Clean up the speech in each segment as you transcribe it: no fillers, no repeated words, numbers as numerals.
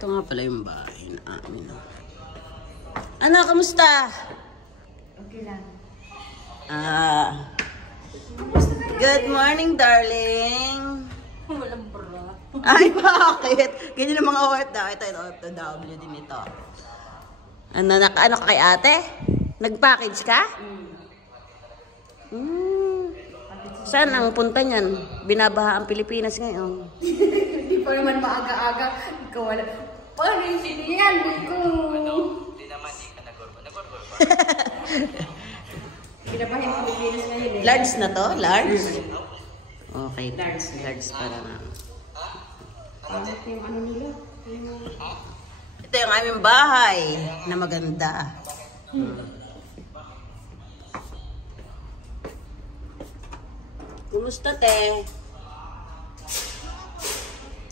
Ito nga pala yung bahay na amin. Ano, kamusta? Okay lang. Good morning, darling. Walang bra. Ay, bakit? Ganyan ang mga OFW. Ito, OFW din ito. Ano ka kay ate? Nag-package ka? Saan ang punta niyan? Binabaha ang Pilipinas ngayon. Hindi pa naman maaga-aga. Ikaw wala. Paano yung sinihan? Hindi naman, hindi ka nagorbo. Nagorbo ba? Pinapahin ang Pilipinas ngayon eh. Large na to? Large? Okay. Large para na. Ito yung ano nila. Ito yung aming bahay na maganda. Kumusta, te?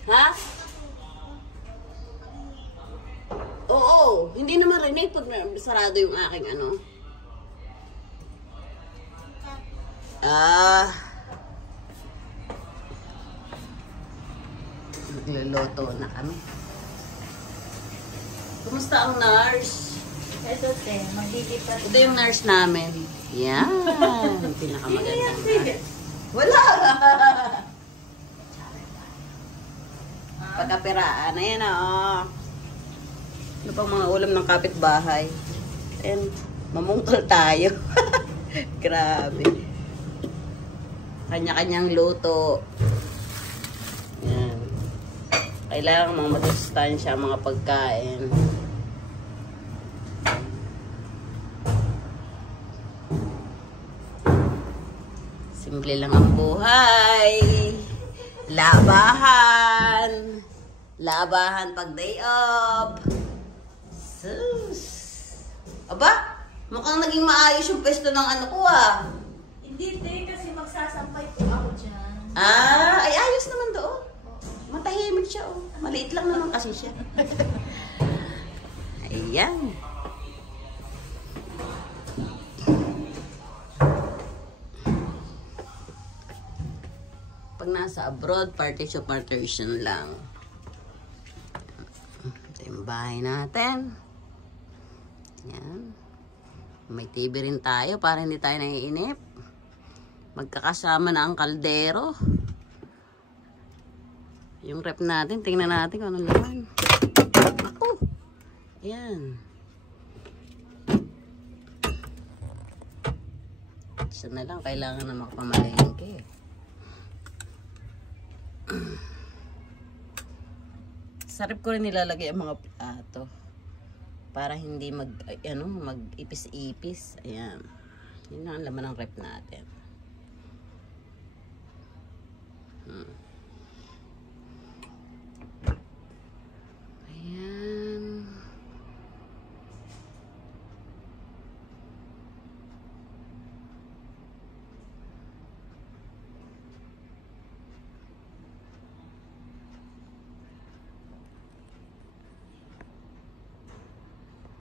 Ha? Oo, hindi naman rinig pag sarado yung aking ano. Nagluluto na kami. Kumusta ang nurse? Ito te, maglilipat. Ito yung nurse namin. Yan. Pinakamagandang nurse. Wala! Pagkapiraan. Ayan na, oh. Ano pang mga ulam ng kapitbahay? And mamungkal tayo. Grabe. Kanya-kanyang luto. Yan. Kailangan mga masustansya ang mga pagkain. Simple lang ang buhay. Labahan. Labahan pag day off. Sus. Aba, mukhang naging maayos yung pwesto ng ano ko ah. Hindi te, kasi magsasampay po ako dyan. Ay ayos naman doon. Matahimik siya oh. Maliit lang naman kasi siya. Ayan. Pag nasa abroad, partition lang. Ito yung bahay natin. Yan. May TV rin tayo para hindi tayo naiinip. Magkakasama na ang kaldero. Yung rep natin, tingnan natin kung anong laman. Ako! Yan. Isa na lang, kailangan na makapamalengke. Sa rep ko rin nilalagay ang mga plato para hindi mag-ipis-ipis. Ayan. Yun na ang laman ng rep natin.